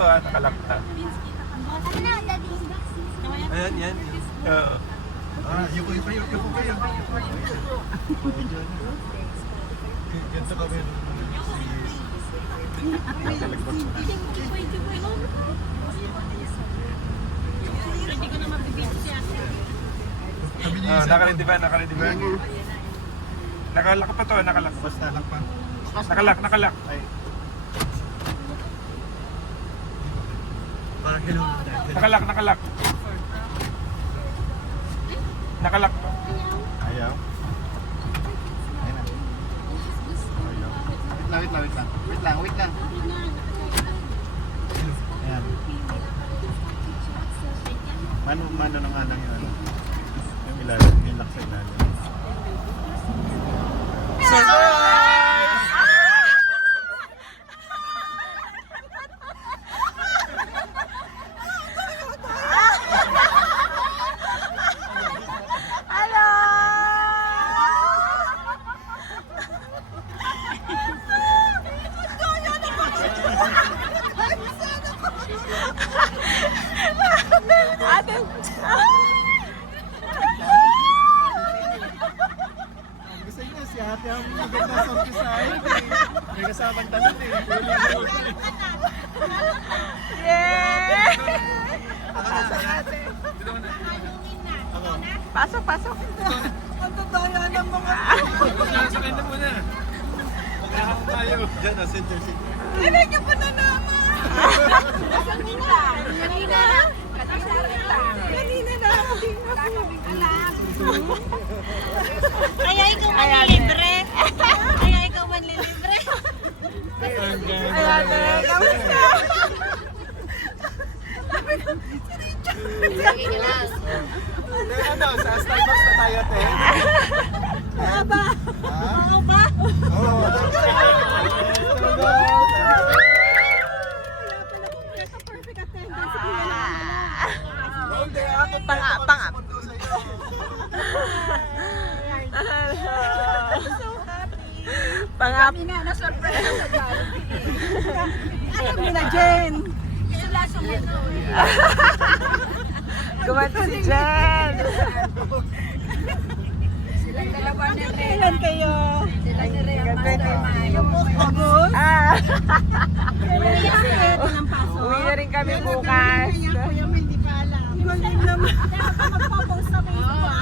to ha, nakalakta. Ayan, yan. Oo. Yuko kayo. Ganito kami. Nakalindi ba? Nakalak pa to, nakalak. Basta lang pa. Nakalak. Ay. Parang hello. Nakalak. Nakalak pa. Ayaw. Ayun na. Ayaw. Wait lang. Ayan. Mano ng anang yun. Yung ilalim, yung lock sa ilalim. Gusto niya si ate ang maganda sa office. May kasamang tanong eh. Yeah! Pasok. Ang dadaya ng mga... Sakay na muna. Maghahang tayo. Diyan na, center. Hindi niyo pa na naman! Kanina na. Kaya ikaw manlilibre. Ayan, kamusta? Ano, sa Starbucks na tayo, te? Aba! Ha? Aba! Oo. Perfect attendance. Hindi, ako Pang-up. Pang-up. Kami na, na-surprise sa Jollibee. Alam mo na, Jen. Sila sumunod. Gumanto si Jen. Silang dalawa na rin. Kailan kayo? Sila ni Rhea Ganda Master din. Mayo. August? Ito ng pasok. Uwi na rin kami bukas. Hindi pa alam. Galing naman. Magpo-post sa Facebook.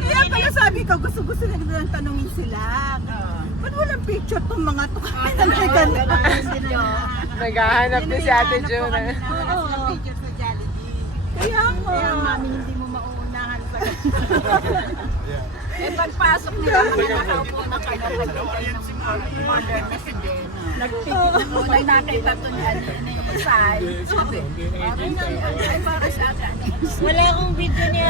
Kaya pala sabi ko, gusto na nila tanongin sila. Ba't walang picture tong mga to? Naghahanap din si Ate June. Oo. Picture sa Jollibee. Kaya ako. Kaya mami, hindi mo mauunahan sa Yeah. Eh pagpasok nila, mga nakaupo na kayo. Modern na si Jen. Unay nakita to ni Sai. Sabi, ay para sa akin. Wala akong video niya